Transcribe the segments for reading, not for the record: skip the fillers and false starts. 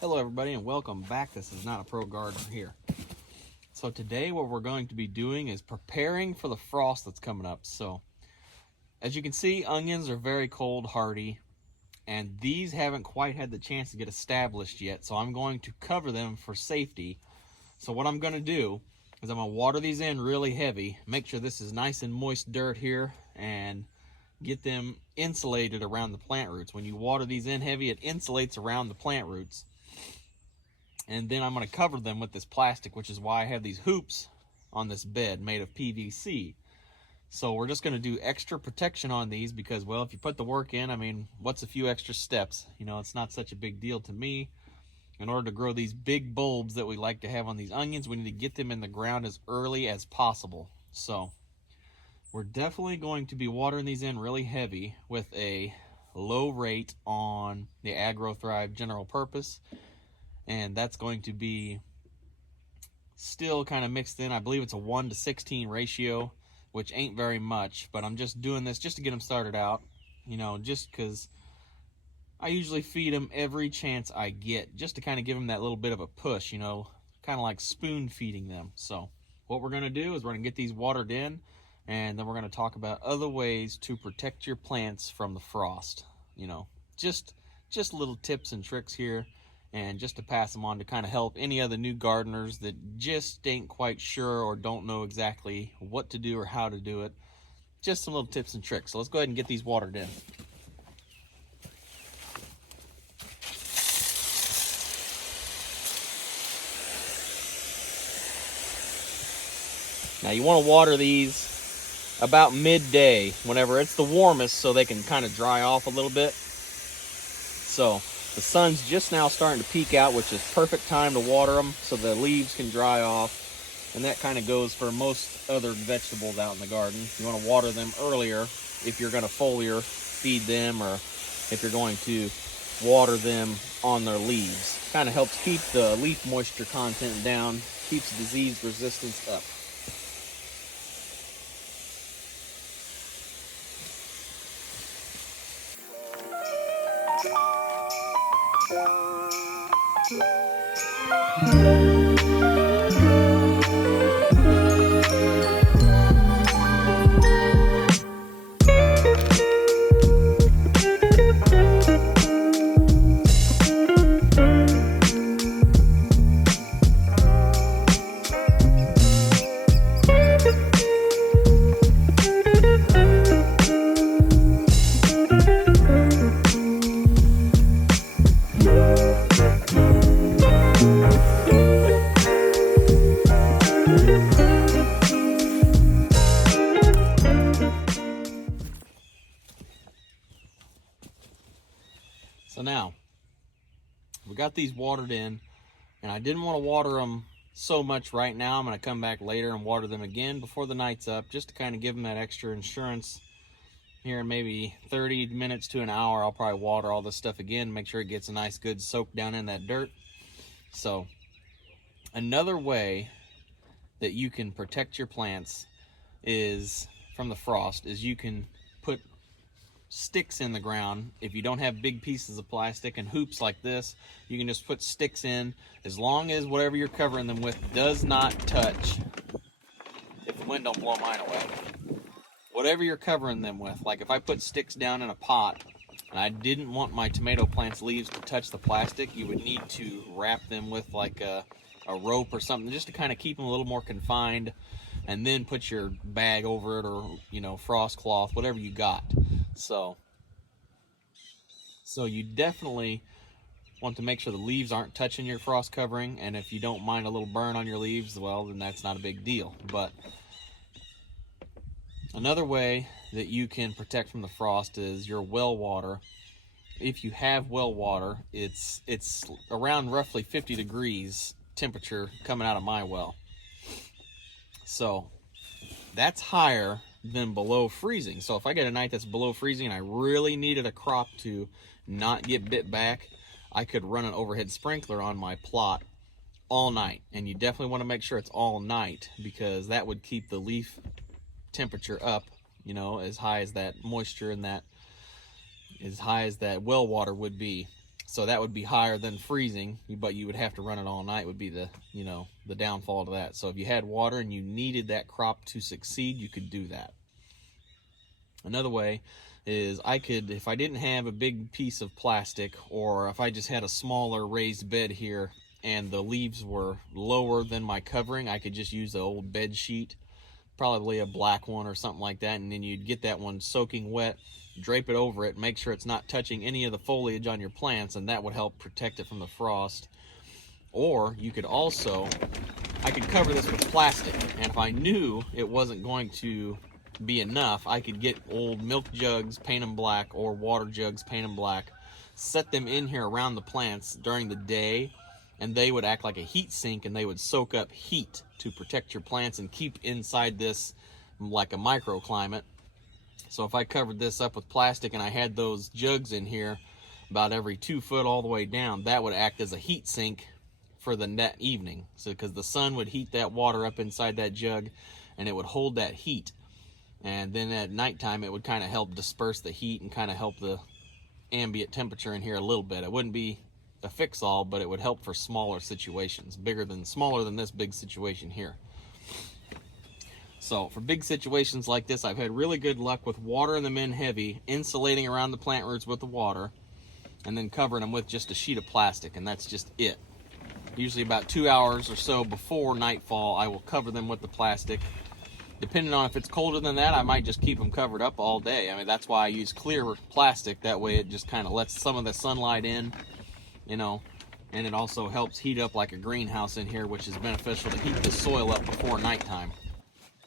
Hello everybody and welcome back. This is Not a Pro Gardener here. So today what we're going to be doing is preparing for the frost that's coming up. So as you can see, onions are very cold hardy and these haven't quite had the chance to get established yet. So I'm going to cover them for safety. So what I'm going to do is I'm going to water these in really heavy, make sure this is nice and moist dirt here, and get them insulated around the plant roots. When you water these in heavy, it insulates around the plant roots. And then I'm going to cover them with this plastic, which is why I have these hoops on this bed made of PVC. So we're just going to do extra protection on these because, well, if you put the work in, I mean, what's a few extra steps? You know, it's not such a big deal to me. In order to grow these big bulbs that we like to have on these onions, we need to get them in the ground as early as possible. So we're definitely going to be watering these in really heavy with a low rate on the AgroThrive General Purpose. And that's going to be still kind of mixed in. I believe it's a 1:16 ratio, which ain't very much, but I'm just doing this just to get them started out, you know, just because I usually feed them every chance I get, just to kind of give them that little bit of a push, you know, kind of like spoon feeding them. So what we're going to do is we're going to get these watered in, and then we're going to talk about other ways to protect your plants from the frost. You know, just little tips and tricks here, and just to pass them on to kind of help any other new gardeners that just ain't quite sure or don't know exactly what to do or how to do it. Just some little tips and tricks. So let's go ahead and get these watered in. Now you want to water these about midday, whenever it's the warmest, so they can kind of dry off a little bit. So the sun's just now starting to peek out, which is perfect time to water them so the leaves can dry off. And that kind of goes for most other vegetables out in the garden. You want to water them earlier if you're going to foliar feed them, or if you're going to water them on their leaves. Kind of helps keep the leaf moisture content down, keeps disease resistance up. So now, we got these watered in, and I didn't want to water them so much right now. I'm going to come back later and water them again before the night's up, just to kind of give them that extra insurance. Here in maybe 30 minutes to an hour, I'll probably water all this stuff again, make sure it gets a nice good soak down in that dirt. So another way that you can protect your plants is from the frost is you can put sticks in the ground. If you don't have big pieces of plastic and hoops like this, you can just put sticks in, as long as whatever you're covering them with does not touch. If the wind don't blow mine away, whatever you're covering them with, like if I put sticks down in a pot and I didn't want my tomato plant's leaves to touch the plastic, you would need to wrap them with like a rope or something, just to kind of keep them a little more confined, and then put your bag over it, or, you know, frost cloth, whatever you got. So you definitely want to make sure the leaves aren't touching your frost covering, and if you don't mind a little burn on your leaves, well, then that's not a big deal. But another way that you can protect from the frost is your well water. If you have well water, it's around roughly 50 degrees temperature coming out of my well. So that's higher than below freezing. So if I get a night that's below freezing and I really needed a crop to not get bit back, I could run an overhead sprinkler on my plot all night. And you definitely want to make sure it's all night, because that would keep the leaf temperature up, you know, as high as that moisture and that, as high as that well water would be. So that would be higher than freezing, but you would have to run it all night would be the, the downfall to that. So if you had water and you needed that crop to succeed, you could do that. Another way is I could, if I didn't have a big piece of plastic, or if I just had a smaller raised bed here and the leaves were lower than my covering, I could just use the old bed sheet, probably a black one or something like that, and then you'd get that one soaking wet, drape it over it, make sure it's not touching any of the foliage on your plants, and that would help protect it from the frost. Or you could also, I could cover this with plastic, and if I knew it wasn't going to be enough, I could get old milk jugs, paint them black, or water jugs, paint them black, set them in here around the plants during the day, and they would act like a heat sink, and they would soak up heat to protect your plants and keep inside this like a microclimate. So if I covered this up with plastic and I had those jugs in here about every 2 foot all the way down, that would act as a heat sink for the net evening. So because the sun would heat that water up inside that jug, and it would hold that heat. And then at nighttime, it would kind of help disperse the heat and kind of help the ambient temperature in here a little bit. It wouldn't be a fix-all, but it would help for smaller situations, smaller than this big situation here. So for big situations like this, I've had really good luck with watering them in heavy, insulating around the plant roots with the water, and then covering them with just a sheet of plastic, and that's just it. Usually about 2 hours or so before nightfall, I will cover them with the plastic. Depending on if it's colder than that, I might just keep them covered up all day. I mean, that's why I use clear plastic. That way it just kind of lets some of the sunlight in, and it also helps heat up like a greenhouse in here, which is beneficial to heat the soil up before nighttime.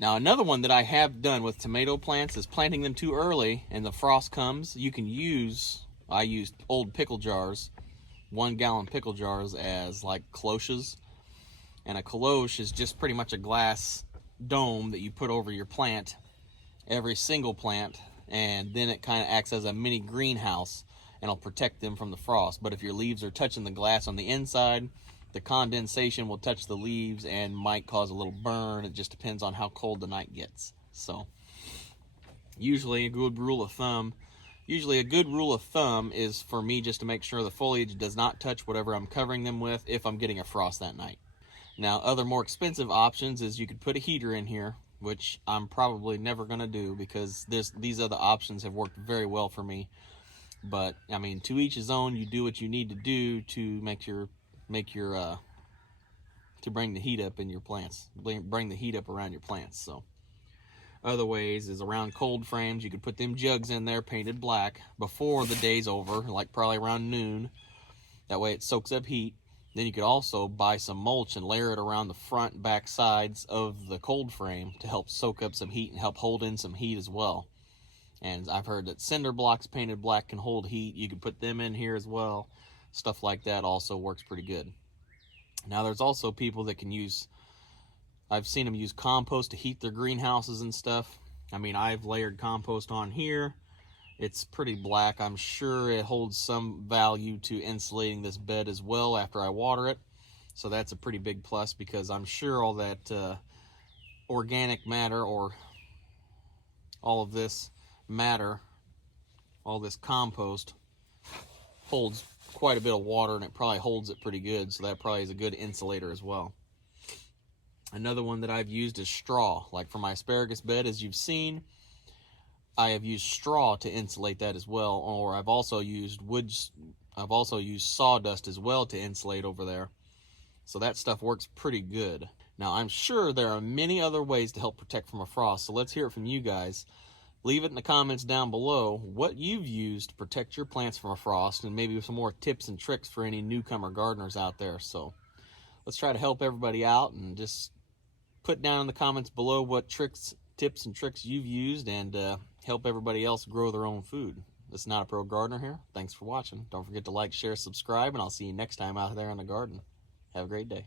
Now, another one that I have done with tomato plants is planting them too early and the frost comes. I used old pickle jars, 1 gallon pickle jars as like cloches. And a cloche is just pretty much a glass dome that you put over your plant, every single plant, and then it kind of acts as a mini greenhouse and it'll protect them from the frost. But if your leaves are touching the glass on the inside, the condensation will touch the leaves and might cause a little burn. It just depends on how cold the night gets. So usually a good rule of thumb is for me just to make sure the foliage does not touch whatever I'm covering them with if I'm getting a frost that night. Now, other more expensive options is you could put a heater in here, which I'm probably never going to do because these other options have worked very well for me. But, I mean, to each his own. You do what you need to do to to bring the heat up in your plants, bring the heat up around your plants. So, other ways is around cold frames. You could put them jugs in there painted black before the day's over, like probably around noon. That way it soaks up heat. Then you could also buy some mulch and layer it around the front and back sides of the cold frame to help soak up some heat and help hold in some heat as well. And I've heard that cinder blocks painted black can hold heat. You can put them in here as well. Stuff like that also works pretty good. Now there's also people that can I've seen them use compost to heat their greenhouses and stuff. I mean, I've layered compost on here. It's pretty black. I'm sure it holds some value to insulating this bed as well after I water it. So that's a pretty big plus because I'm sure all that organic matter, or all of this matter, all this compost holds quite a bit of water, and it probably holds it pretty good. So that probably is a good insulator as well. Another one that I've used is straw. Like for my asparagus bed, as you've seen, I have used straw to insulate that as well, or I've also used sawdust as well to insulate over there. So that stuff works pretty good. Now, I'm sure there are many other ways to help protect from a frost, so let's hear it from you guys. Leave it in the comments down below what you've used to protect your plants from a frost, and maybe some more tips and tricks for any newcomer gardeners out there. So let's try to help everybody out, and just put down in the comments below what tips and tricks you've used, and help everybody else grow their own food. It's Not a Pro Gardener here. Thanks for watching. Don't forget to like, share, subscribe, and I'll see you next time out there in the garden. Have a great day.